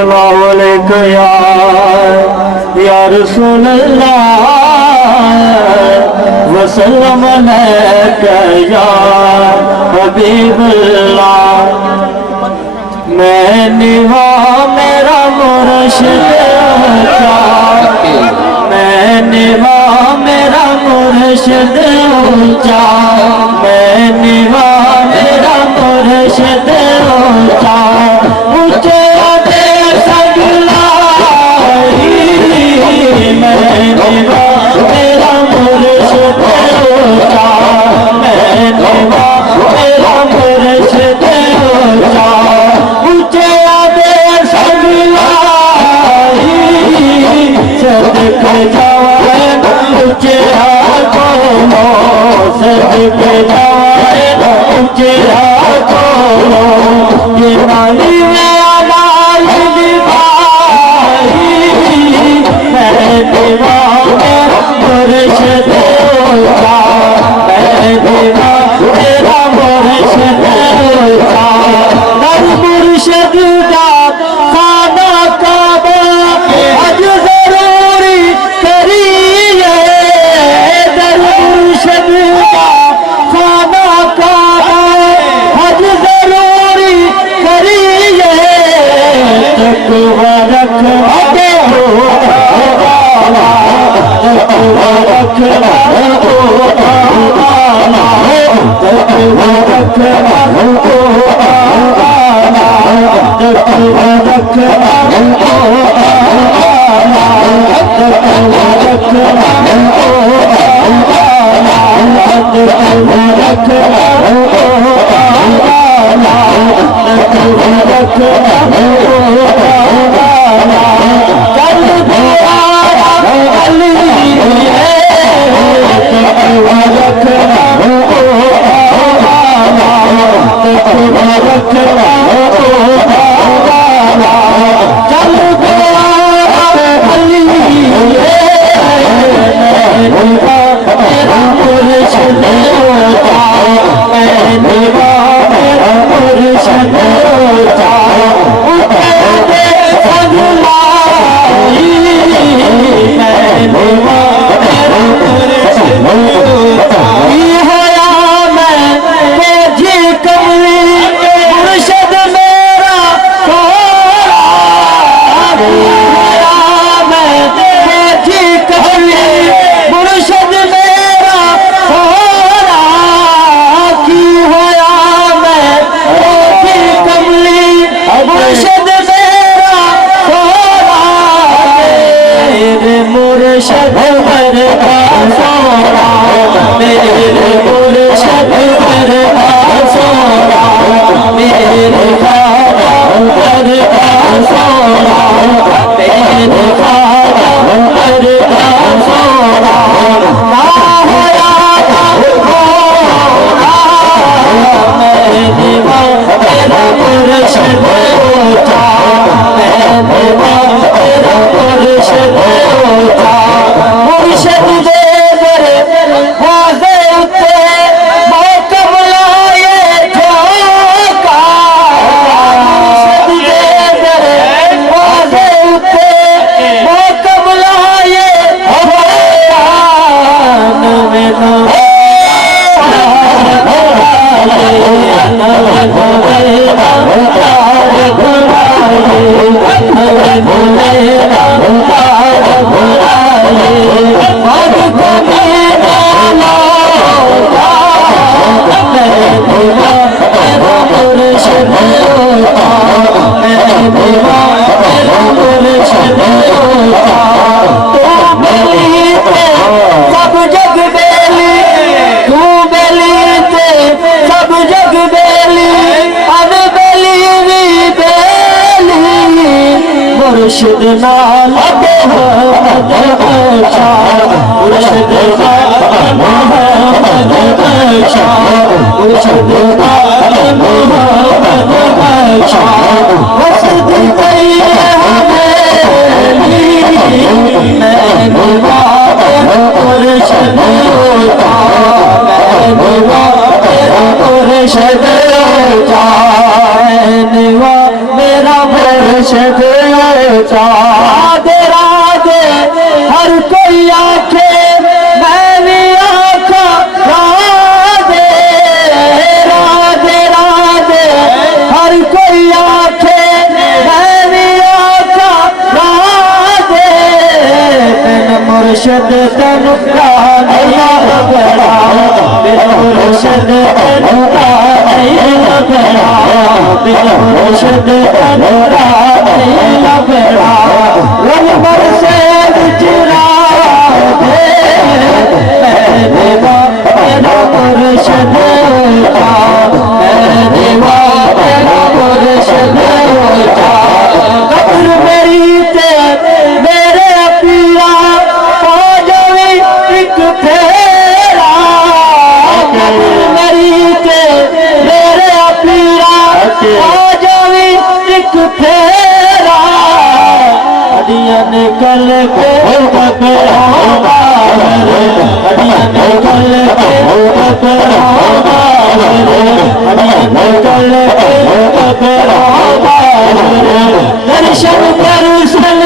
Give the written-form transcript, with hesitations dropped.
सल्लल्लाहु अलैहि या रसूल अल्लाह वसल्लम अलैका या हबीबल्लाह। मैं निवा मेरा मुर्शिद ऊंचा, मैं निवा मेरा मुर्शिद ऊंचा, मैं निवा मेरा मुर्शिद ऊंचा। ऊंचे आते सगलाई, मैं निवा मेरा मुर्शिद ऊंचा, मैं निवा मेरा मुर्शिद ऊंचा। सदक जाए ऊंचे आकों, सदक जाए ऊंचे आकों, ये नाली में अमाल निभाई। मैं निभा मेरा मुर्शिद ऊंचा, मैं निभा मेरा मुर्शिद ऊंचा। दर मुर्शिद का खाना काबा हज जरूरी करिए, दर मुर्शिद का खाना काबा हज जरूरी करिए। तकवा रखवाते हो आला, तकवा रखवा हो आला, तकवा रखवा हो आला, तकवा रखवा हो आला, तकवा रखवा हो आला, तकवा रखवा हो आला, तकवा रखवा हो आला। कल बुआरा अली है, तकवा रखवा हो आला, तकवा रखवा हो आला। चल बुआरा अली है, मेरा मुर्शिद ऊंचा, मैं निभा मेरा मुर्शिद ऊंचा। ऊंचे दे सगलाई, मैं निभा मेरा मुर्शिद ऊंचा। होया मैं तेजी कमली मुर्शिद मेरा सोना, होया मैं तेजी कमली मुर्शिद मेरा सोना। की होया मैं तेजी कमली मुर्शिद मेरा सोना। मेरे मुर्शिद मेरा सोना, मेरे मुर्शिद मेरा सोना, मेरे खाजा मेरा सोना, मेरे खाजा मेरा सोना। ना होया मैं निभा मेरा मुर्शिद ऊंचा, मैं निभा मेरा मुर्शिद ऊंचा। मुर्शिद दे मेरे वादे उते मौका बुलाए झोंका। मुर्शिद दे मेरे वादे उते मौका बुलाए झोंका। नवे नवे सब जग बेली, तू बेली ते सब जग बेली, अब बेली भी बेली। मुर्शिद नाल मोहम्मद बख्शा, मुर्शिद नाल मोहम्मद बख्शा, मुर्शिद नाल मोहम्मद बख्शा। वसद कई हमेली, मैं निभा मेरा मुर्शिद ऊंचा, मैं निभा मेरा मुर्शिद ऊंचा, मैं निभा मेरा मुर्शिद राधे राधे हर कोई आखे मैं भी आखा राधे राधे राधे हर कोई आखे मैं भी आखा राधे बिन मुर्शद तेन नहीं लगना बिन मुर्शद तेन नहीं लगना बिन मुर्शद तेन नहीं लगना रंग से गुजरा दे मेरे तेरा मुर्शद जा मेरे तेरा मुर्शद जा कब्र मेरी ते मेरे पीरा हो जावे एक फेरा कब्र मेरी ते मेरे पीरा हो जावे एक फेरा हड्डियां निकल के कपड़ा हड्डियां निकल के कपड़ा हड्डियां निकल के कपड़ा दर्शन कर सन